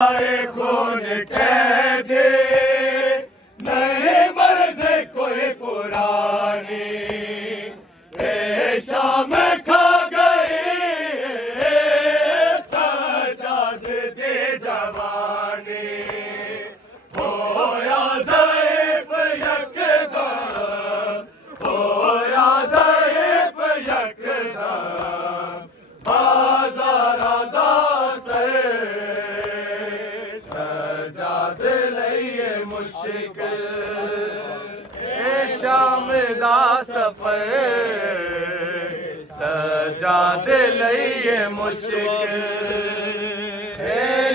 खून कह दे नहीं मर्ज कोई पुरानी शाम खा गई सजाद दे जवानी होया ज़ईफ़ यकदम होया ज़ईफ़ यकदम बाज़ारा दा सजाद लईए मुश्किल शाम दा सफर सजाद लईए मुश्किल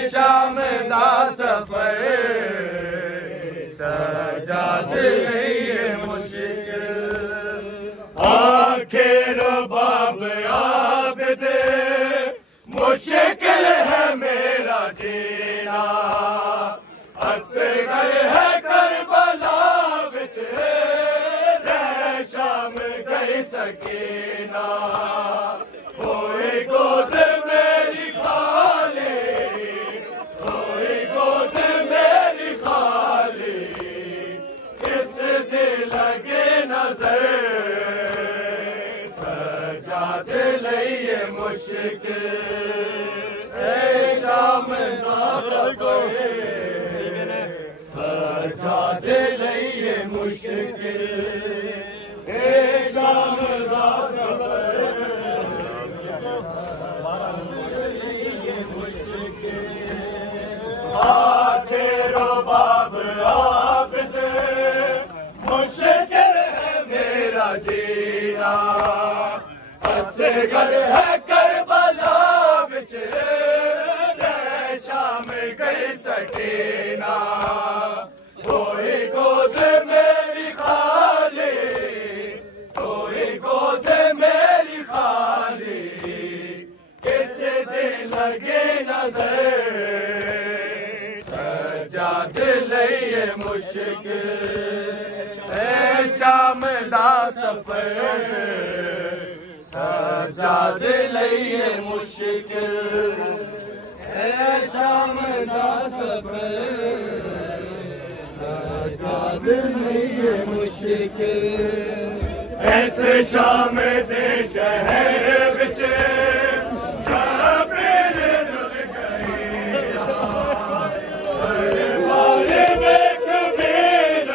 शाम दा सफर सजाद लईए मुश्किल आखिर बाब आबिद मुश्किल है मेरा जीना असगर है करबला बिच रह शाम गई सकीना कोई गोद मेरी खाली कोई गोद मेरी खाली किस दिल लगे नजर सजाद लईए मुश्किल शाम सजाद लईए मुश्किल शाम दा सफर आखिर बाब आबिद मुश्किल है मेरा जीना असगर है करबला बिच शाम गई सकीना कोई गोद मेरी खाली कोई गोद मेरी खाली किस दिन लगे नजर सजाद लईए मुश्किल शाम दा सफर सजाद लईए मुश्किल शाम दा सफर सजाद लईए मुश्किल ऐसे शाम दे शहर विच शाबिर रुल गई मारे में कबीर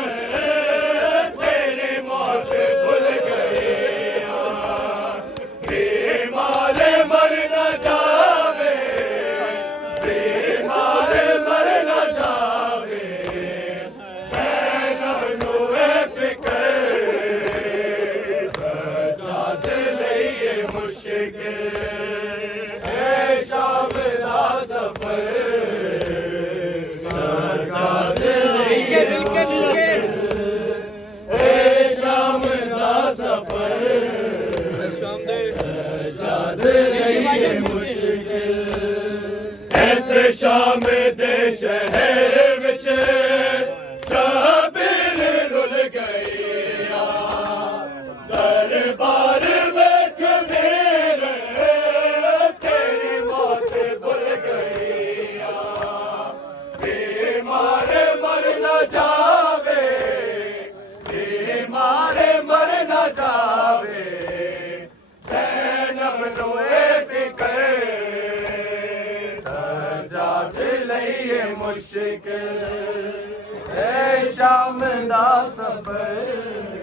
तेरी मौत भुल गई बीमार मर न जावे बीमार मर न जावे शाम दा सफर सजाद लईए शाम दा सफर सजाद लईए मुश्किल ऐसे शाम दे शहर विच शाबिर रुल गई दरबार में कबीर तेरी मौत भुल गई बीमार मर न जावे बीमार मर न जावे ज़ैनब नूए फिकर सजाद लईए मुश्किल शाम दा सफर